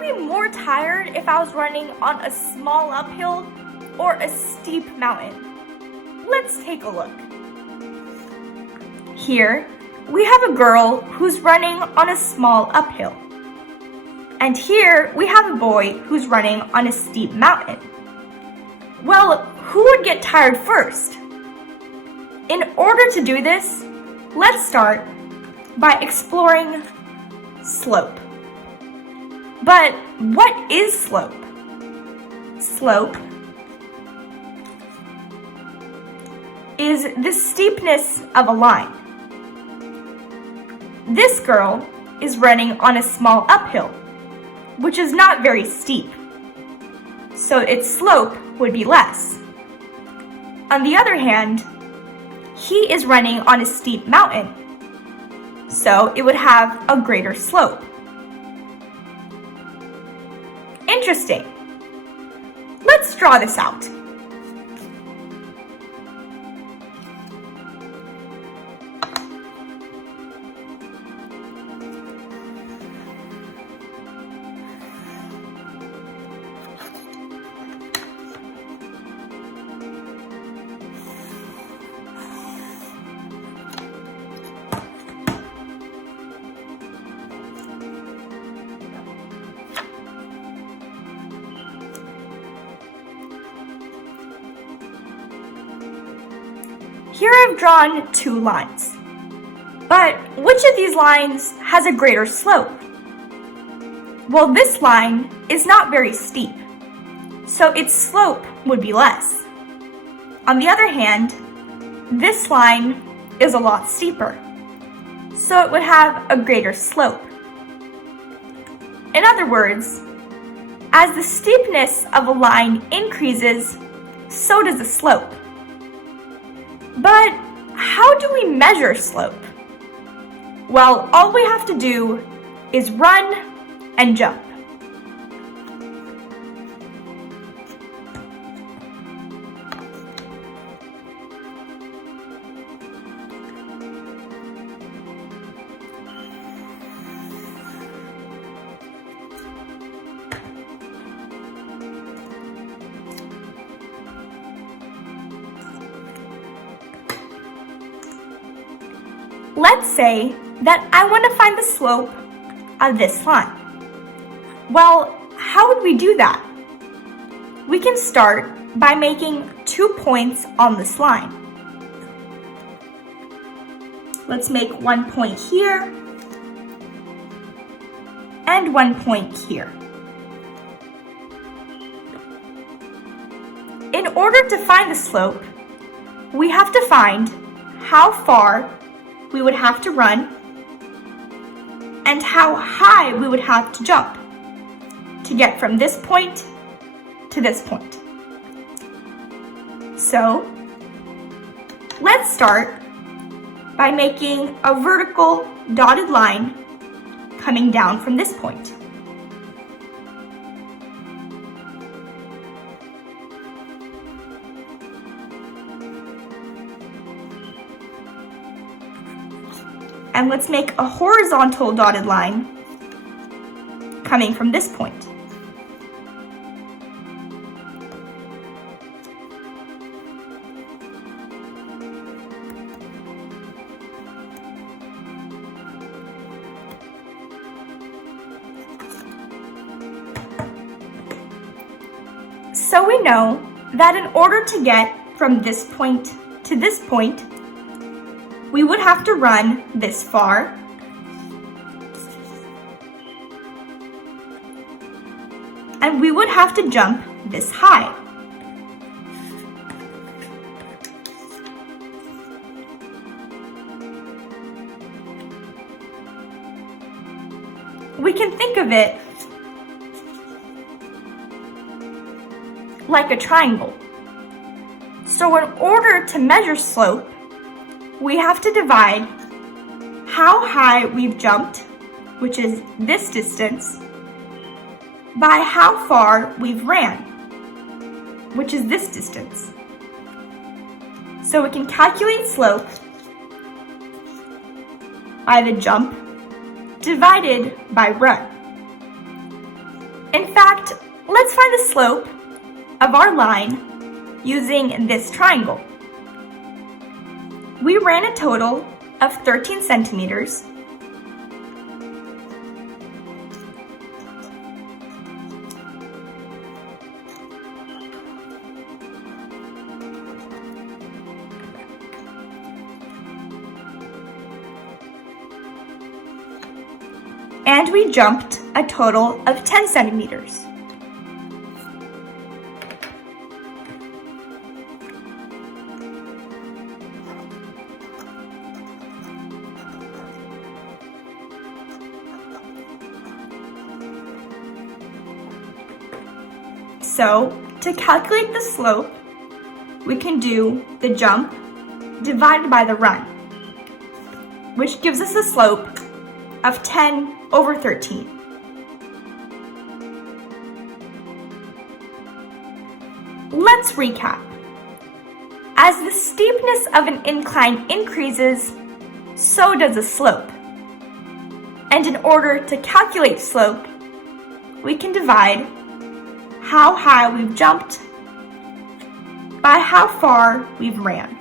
I'd be more tired if I was running on a small uphill or a steep mountain. Let's take a look. Here, we have a girl who's running on a small uphill. And here, we have a boy who's running on a steep mountain. Well, who would get tired first? In order to do this, let's start by exploring slope. But what is slope? Slope is the steepness of a line. This girl is running on a small uphill, which is not very steep, so its slope would be less. On the other hand, he is running on a steep mountain, so it would have a greater slope. Interesting. Let's draw this out. Here I've drawn two lines, but which of these lines has a greater slope? Well, this line is not very steep, so its slope would be less. On the other hand, this line is a lot steeper, so it would have a greater slope. In other words, as the steepness of a line increases, so does the slope. But how do we measure slope? Well, all we have to do is run and jump. Let's say that I want to find the slope of this line. Well, how would we do that? We can start by making 2 points on this line. Let's make 1 point here and 1 point here. In order to find the slope, we have to find how far we would have to run and how high we would have to jump to get from this point to this point. So, let's start by making a vertical dotted line coming down from this point. And let's make a horizontal dotted line coming from this point. So we know that in order to get from this point to this point, we would have to run this far and we would have to jump this high. We can think of it like a triangle. So in order to measure slope, we have to divide how high we've jumped, which is this distance, by how far we've ran, which is this distance. So we can calculate slope by the jump divided by run. In fact, let's find the slope of our line using this triangle. We ran a total of 13 centimeters. And we jumped a total of 10 centimeters. So, to calculate the slope, we can do the jump divided by the run, which gives us a slope of 10 over 13. Let's recap. As the steepness of an incline increases, so does the slope. And in order to calculate slope, we can divide how high we've jumped by how far we've ran.